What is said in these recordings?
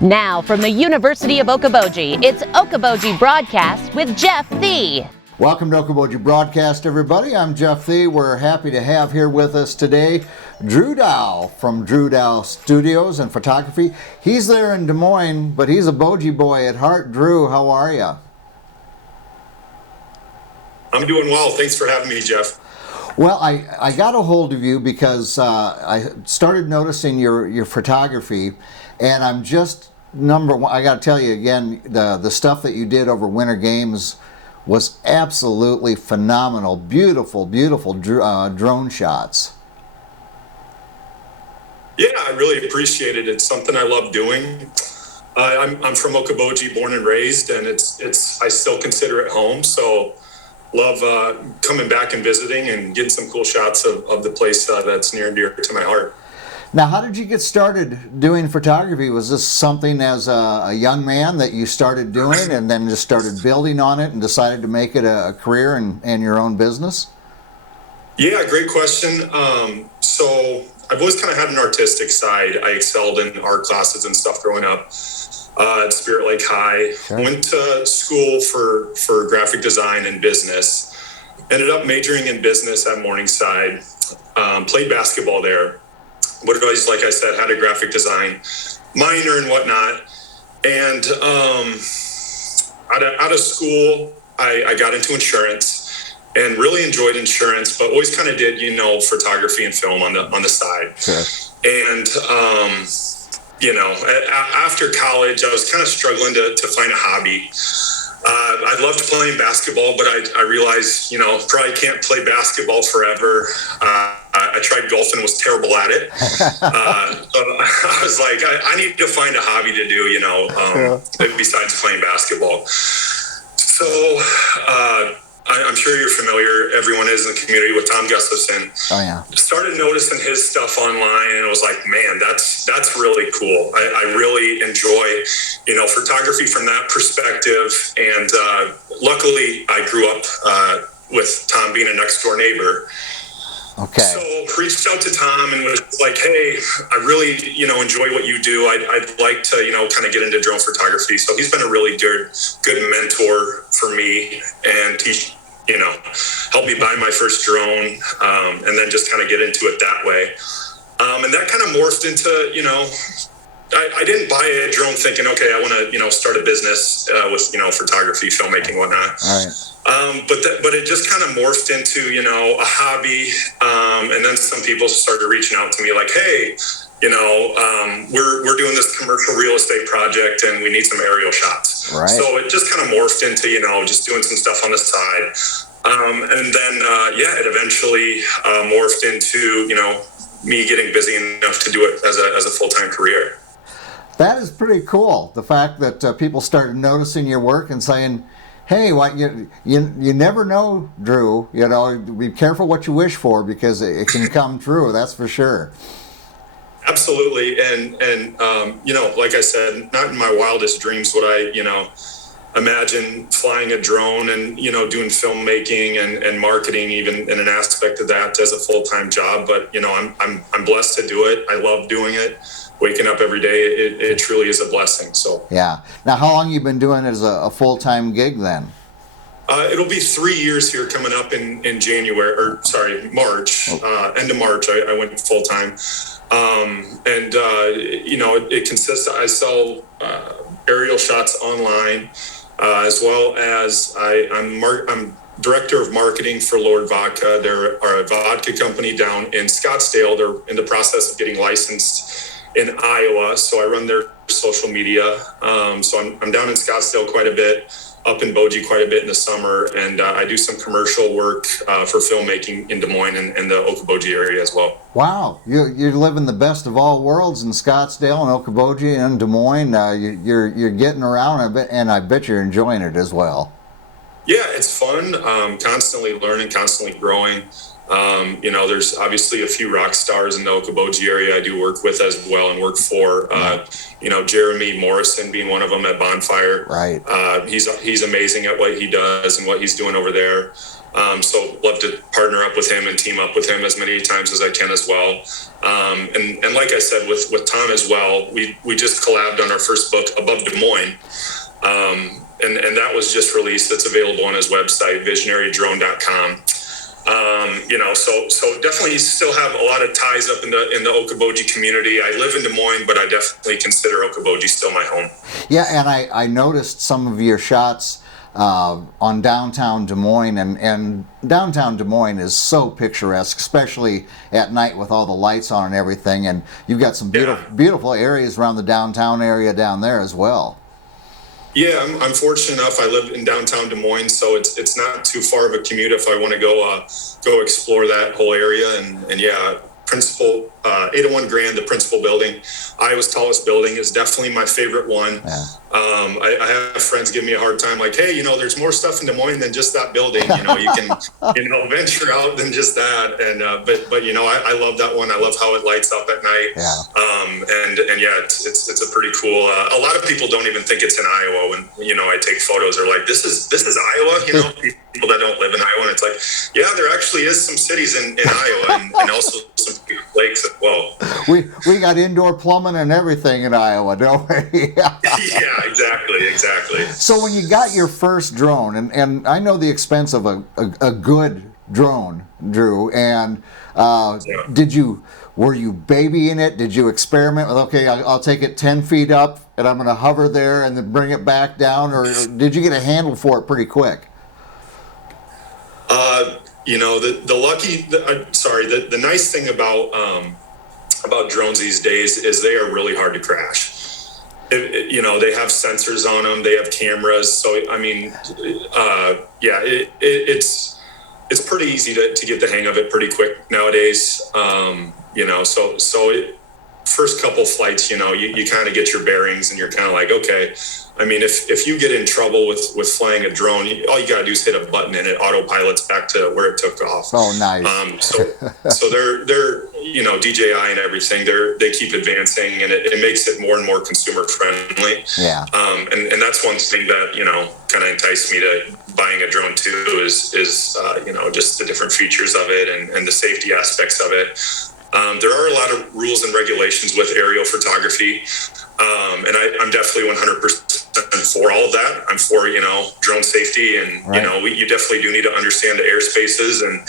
Now from the University of Okoboji, it's Okoboji Broadcast with Jeff Thee. Welcome to Okoboji Broadcast, everybody. I'm Jeff Thee. We're happy to have here with us today Drew Dow from Drew Dow Studios and Photography. He's there in Des Moines, but he's a Boji Boy at heart. Drew, how are you? I'm doing well. Thanks for having me, Jeff. Well, I got a hold of you because I started noticing your photography, and I'm just number one. I got to tell you again, the stuff that you did over Winter Games was absolutely phenomenal. Beautiful, beautiful drone shots. Yeah, I really appreciate it. It's something I love doing. I'm from Okoboji, born and raised, and I still consider it home. So love coming back and visiting and getting some cool shots of the place that's near and dear to my heart. Now, how did you get started doing photography? Was this something as a young man that you started doing and then just started building on it and decided to make it a career and your own business? Yeah, great question. So I've always kind of had an artistic side. I excelled in art classes and stuff growing up at Spirit Lake High. Sure. Went to school for graphic design and business. Ended up majoring in business at Morningside. Played basketball there. But always, like I said, had a graphic design minor and whatnot. And out of school, I got into insurance and really enjoyed insurance, but always kind of did, photography and film on the side. Sure. And, after college, I was kind of struggling to find a hobby. I loved playing basketball, but I realized, probably can't play basketball forever. I tried golf and was terrible at it. So I was like, I need to find a hobby to do, besides playing basketball. So I'm sure you're familiar, everyone is in the community, with Tom Gustafson. Oh, yeah. Started noticing his stuff online, and it was like, man, that's really cool. I really enjoy, photography from that perspective. And luckily, I grew up with Tom being a next door neighbor. Okay. So reached out to Tom and was like, hey, I really, enjoy what you do. I'd like to, kind of get into drone photography. So he's been a really good mentor for me and teach, helped me buy my first drone, and then just kind of get into it that way. And that kind of morphed into, I didn't buy a drone thinking, okay, I want to, start a business with, photography, filmmaking, whatnot. All right. But it just kind of morphed into, a hobby. And then some people started reaching out to me like, hey, we're doing this commercial real estate project and we need some aerial shots. Right. So it just kind of morphed into, just doing some stuff on the side. And then, it eventually morphed into, me getting busy enough to do it as a full-time career. That is pretty cool. The fact that people started noticing your work and saying, hey, you never know, Drew. Be careful what you wish for because it can come true. That's for sure. Absolutely. And like I said, not in my wildest dreams would I, imagine flying a drone and, doing filmmaking and marketing, even in an aspect of that as a full-time job. But, I'm blessed to do it. I love doing it. Waking up every day, it truly is a blessing. So yeah. Now, how long you been doing it as a full-time gig then? It'll be 3 years here coming up in March. End of March, I went full-time. It consists of, I sell aerial shots online, as well as I'm director of marketing for Lord Vodka. They're a vodka company down in Scottsdale. They're in the process of getting licensed in Iowa, so I run their social media. So I'm down in Scottsdale quite a bit, up in Boji quite a bit in the summer, and I do some commercial work for filmmaking in Des Moines and the Okoboji area as well. Wow, you're living the best of all worlds in Scottsdale and Okoboji and Des Moines. You're getting around a bit, and I bet you're enjoying it as well. Yeah, it's fun. Constantly learning, constantly growing. There's obviously a few rock stars in the Okoboji area I do work with as well and work for. Jeremy Morrison being one of them at Bonfire. Right. He's amazing at what he does and what he's doing over there. So love to partner up with him and team up with him as many times as I can as well. And like I said, with Tom as well, we just collabed on our first book, Above Des Moines. And that was just released. It's available on his website, visionarydrone.com. So definitely still have a lot of ties up in the Okoboji community. I live in Des Moines, but I definitely consider Okoboji still my home. Yeah, and I noticed some of your shots on downtown Des Moines, and downtown Des Moines is so picturesque, especially at night with all the lights on and everything. And you've got some beautiful areas around the downtown area down there as well. Yeah, I'm fortunate enough. I live in downtown Des Moines, so it's not too far of a commute if I want to go explore that whole area. And yeah, principal 801 Grand, the principal building, Iowa's tallest building, is definitely my favorite one. Yeah. I have friends give me a hard time, like, hey, there's more stuff in Des Moines than just that building. You can venture out than just that. And but I love that one. I love how it lights up at night. Yeah. And yeah, it's a pretty cool. A lot of people don't even think it's in Iowa when I take photos. They're like, this is Iowa. People that don't live in Iowa, and it's like, yeah, there actually is some cities in Iowa, and also some lakes as well. We got indoor plumbing and everything in Iowa, don't we? Yeah, exactly. So when you got your first drone, and I know the expense of a good drone, Drew, and were you babying it? Did you experiment with, okay, I'll take it 10 feet up and I'm going to hover there and then bring it back down, or did you get a handle for it pretty quick? The nice thing about drones these days is they are really hard to crash. They have sensors on them, they have cameras. So, it's pretty easy to get the hang of it pretty quick nowadays. First couple flights, you kind of get your bearings and you're kind of like, okay. If you get in trouble with flying a drone, all you gotta do is hit a button and it autopilots back to where it took off. Oh, nice. So they're DJI and everything. They keep advancing, and it makes it more and more consumer friendly. Yeah. And that's one thing that kind of enticed me to buying a drone too is just the different features of it and the safety aspects of it. There are a lot of rules and regulations with aerial photography, and I'm definitely 100% for all of that. I'm for drone safety, and right. You definitely do need to understand the airspaces and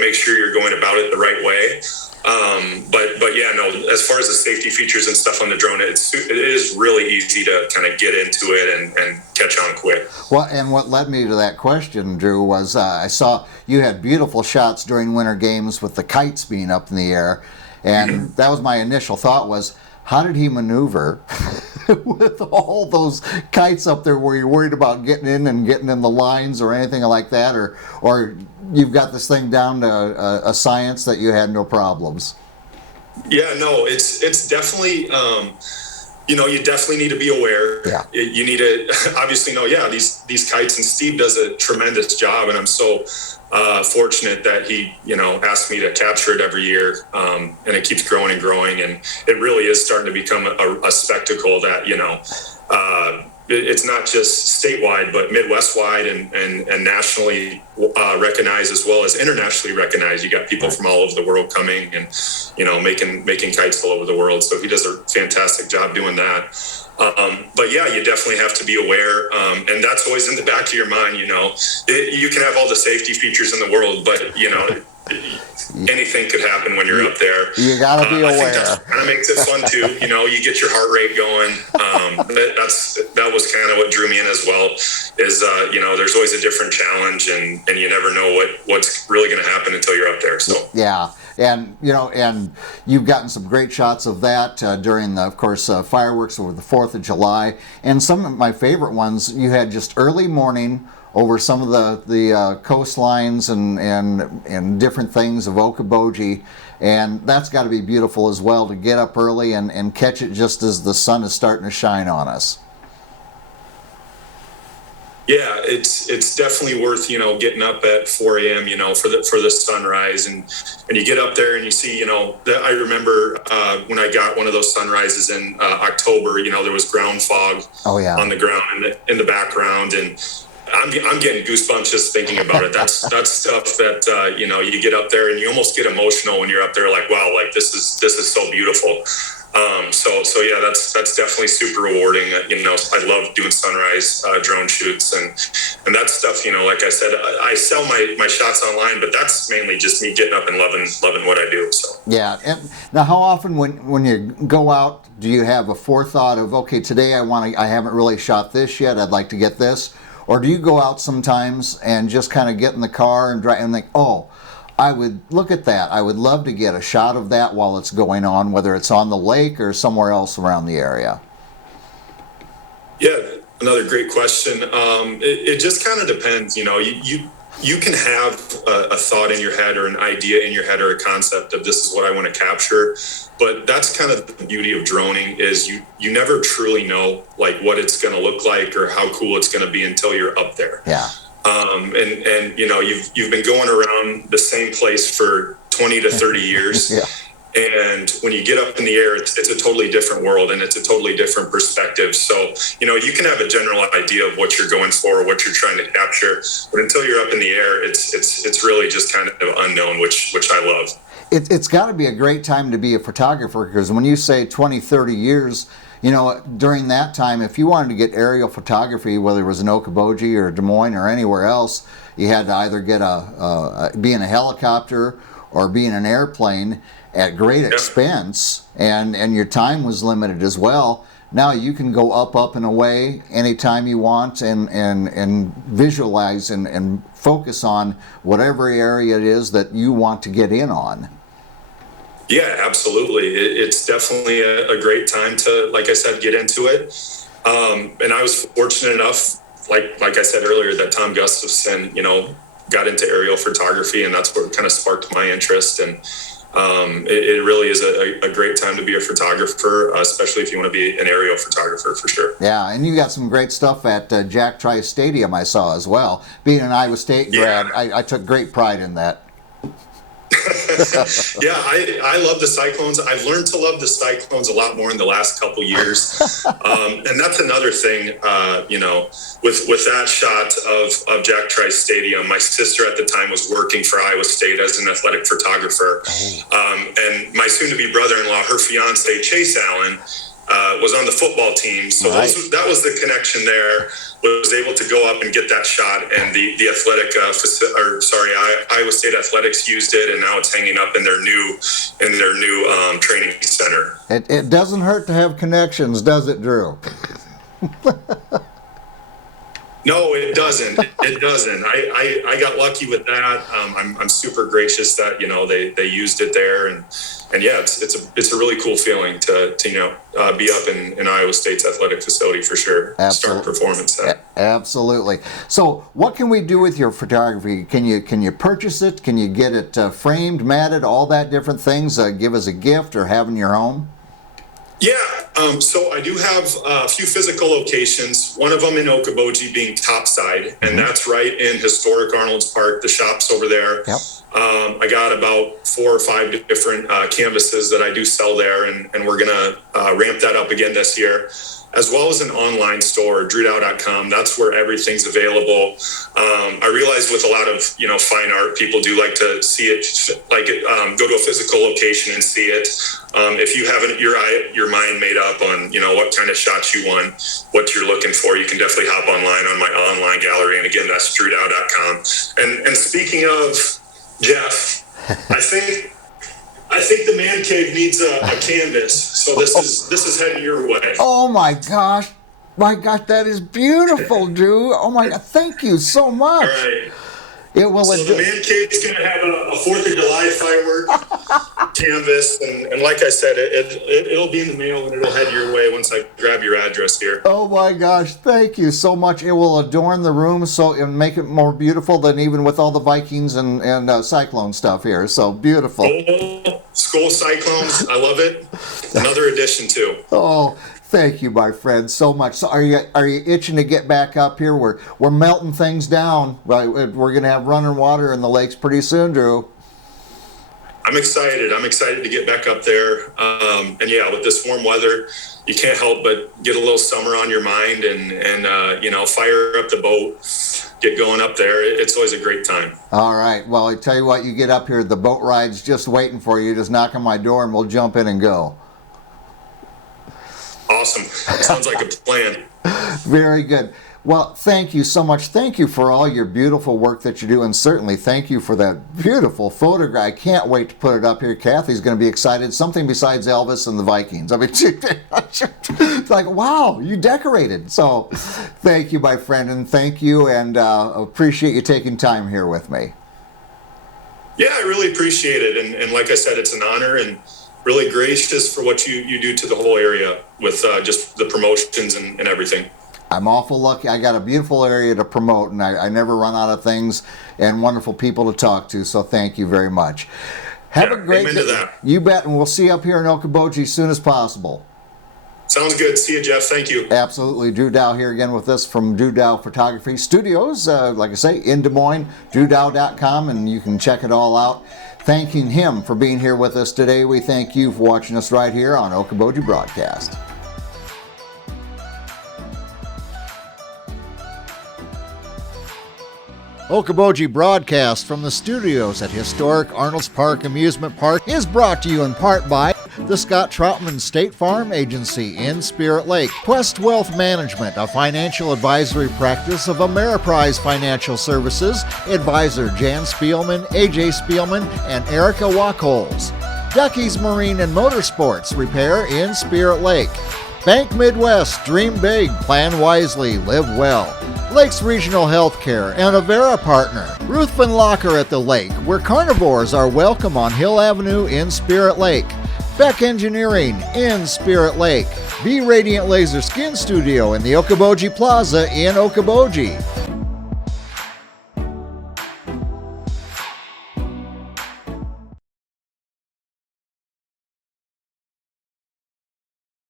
make sure you're going about it the right way. But yeah, no, as far as the safety features and stuff on the drone, it is really easy to kind of get into it and catch on quick. Well, and what led me to that question, Drew, was I saw you had beautiful shots during Winter Games with the kites being up in the air, and that was my initial thought was, how did he maneuver with all those kites up there? Were you worried about getting in the lines or anything like that, or you've got this thing down to a science that you had no problems? Yeah, no, it's definitely, you definitely need to be aware. Yeah. You need to obviously know, these kites, and Steve does a tremendous job, and I'm so fortunate that he, asked me to capture it every year. And it keeps growing and growing, and it really is starting to become a spectacle that, it's not just statewide, but Midwest-wide and nationally recognized, as well as internationally recognized. You got people from all over the world coming and, making kites all over the world. So he does a fantastic job doing that. But yeah, you definitely have to be aware. And that's always in the back of your mind, you can have all the safety features in the world, but, anything could happen when you're up there. You gotta be aware. I think that kind of makes it fun too. You get your heart rate going. That was kind of what drew me in as well. Is there's always a different challenge, and you never know what's really going to happen until you're up there. So yeah. And and you've gotten some great shots of that during the, of course, fireworks over the 4th of July, and some of my favorite ones you had just early morning over some of the coastlines and different things of Okoboji, and that's got to be beautiful as well, to get up early and catch it just as the sun is starting to shine on us. Yeah, it's definitely worth getting up at 4 a.m. For the sunrise, and you get up there and you see I remember when I got one of those sunrises in October. There was ground fog on the ground in the background, and I'm getting goosebumps just thinking about it. That's stuff that you get up there and you almost get emotional when you're up there. Like, wow, like this is so beautiful. So yeah, that's definitely super rewarding. I love doing sunrise drone shoots and that stuff. Like I said, I sell my shots online, but that's mainly just me getting up and loving what I do. So yeah. And now, how often when you go out, do you have a forethought of, okay, today I haven't really shot this yet, I'd like to get this, or do you go out sometimes and just kind of get in the car and drive and think, oh, I would look at that. I would love to get a shot of that while it's going on, whether it's on the lake or somewhere else around the area? Yeah, another great question. It just kind of depends. You can have a thought in your head or an idea in your head or a concept of this is what I want to capture. But that's kind of the beauty of droning is you never truly know like what it's going to look like or how cool it's going to be until you're up there. Yeah. And you've been going around the same place for 20 to 30 years. Yeah. And when you get up in the air, it's a totally different world and it's a totally different perspective. So, you can have a general idea of what you're going for, or what you're trying to capture, but until you're up in the air, it's really just kind of unknown, which I love. It's got to be a great time to be a photographer, because when you say 20, 30 years, during that time, if you wanted to get aerial photography, whether it was in Okoboji or Des Moines or anywhere else, you had to either get be in a helicopter or be in an airplane at great expense, and your time was limited as well. Now you can go up and away anytime you want and visualize and focus on whatever area it is that you want to get in on. Yeah, absolutely. It's definitely a great time to, like I said, get into it. And I was fortunate enough, like I said earlier, that Tom Gustafson, got into aerial photography, and that's what kind of sparked my interest. And it really is a great time to be a photographer, especially if you want to be an aerial photographer, for sure. Yeah, and you got some great stuff at Jack Trice Stadium, I saw as well. Being an Iowa State grad, yeah. I took great pride in that. Yeah, I love the Cyclones. I've learned to love the Cyclones a lot more in the last couple years. And that's another thing, with that shot of Jack Trice Stadium, my sister at the time was working for Iowa State as an athletic photographer. And my soon-to-be brother-in-law, her fiance, Chase Allen, was on the football team. So right. That was the connection there. Was able to go up and get that shot, and the athletic, Iowa State Athletics used it, and now it's hanging up in their new training center. It doesn't hurt to have connections, does it, Drew? No, it doesn't. It doesn't. I got lucky with that. I'm super gracious that they used it there, and yeah, it's a really cool feeling to be up in Iowa State's athletic facility for sure. Absolutely. Start performance center. Absolutely. So, what can we do with your photography? Can you purchase it? Can you get it framed, matted, all that different things? Give as a gift or have in your home? Yeah, so I do have a few physical locations, one of them in Okoboji being Topside, and that's right in historic Arnold's Park, the shop's over there. Yep. I got about 4 or 5 different canvases that I do sell there, and we're going to ramp that up again this year, as well as an online store, drewdow.com. That's where everything's available. I realize with a lot of fine art, people do like to see it, go to a physical location and see it. If you haven't your mind made up on what kind of shots you want, what you're looking for, you can definitely hop online on my online gallery. And again, that's drewdow.com. And speaking of Jeff, I think the man cave needs a canvas, so this is heading your way. Oh my gosh, that is beautiful, Drew. Oh my God, thank you so much. All right. The man cave is going to have a 4th of July firework canvas, and like I said, it'll be in the mail and it'll head your way once I grab your address here. Oh my gosh, thank you so much. It will adorn the room and make it more beautiful than even with all the Vikings and Cyclone stuff here. So beautiful. Skull Cyclones, I love it. Another addition too. Oh, thank you, my friend, so much. So are you itching to get back up here? We're melting things down. We're going to have running water in the lakes pretty soon, Drew. I'm excited. to get back up there. And yeah, with this warm weather, you can't help but get a little summer on your mind and fire up the boat. get going up there. It's always a great time. All right. Well, I tell you what, you get up here, the boat ride's just waiting for you. Just knock on my door and we'll jump in and go. Awesome. Sounds like a plan. Very good. Well, thank you so much. Thank you for all your beautiful work that you do, and certainly thank you for that beautiful photograph. I can't wait to put it up here. Kathy's going to be excited. Something besides Elvis and the Vikings. I mean, it's like, wow, you decorated. So thank you, my friend, and thank you, and appreciate you taking time here with me. Yeah, I really appreciate it. And like I said, it's an honor, and really gracious for what you do to the whole area with just the promotions and everything. I'm awful lucky. I got a beautiful area to promote, and I never run out of things and wonderful people to talk to, so thank you very much. Have a great day. That. You bet, and we'll see you up here in Okoboji as soon as possible. Sounds good. See you, Jeff. Thank you. Absolutely. Drew Dow here again with us from Drew Dow Photography Studios, like I say, in Des Moines, drewdow.com, and you can check it all out. Thanking him for being here with us today. We thank you for watching us right here on Okoboji Broadcast. Okoboji Broadcast from the studios at historic Arnold's Park Amusement Park is brought to you in part by the Scott Troutman State Farm Agency in Spirit Lake, Quest Wealth Management, a financial advisory practice of Ameriprise Financial Services, advisor Jan Spielman, AJ Spielman, and Erica Wachholz. Ducky's Marine and Motorsports Repair in Spirit Lake. Bank Midwest, dream big, plan wisely, live well. Lakes Regional Healthcare and Avera Partner. Ruthven Locker at the Lake, where carnivores are welcome on Hill Avenue in Spirit Lake. Beck Engineering in Spirit Lake. Be Radiant Laser Skin Studio in the Okoboji Plaza in Okoboji.